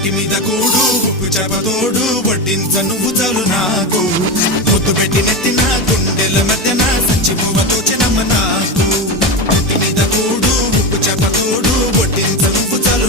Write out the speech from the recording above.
వట్టి మీద కూడు ఉప్పు చేపతోడు వడ్డించ నువ్వు చాలు నాకు ముద్దు పెట్టి నెత్తిన గుండెల మధ్యన సంచి పువ్వతో చెనమ్మ నాకు వట్టి మీద కూడు ఉప్పు చేపతోడు వడ్డించ నువ్వు చాలు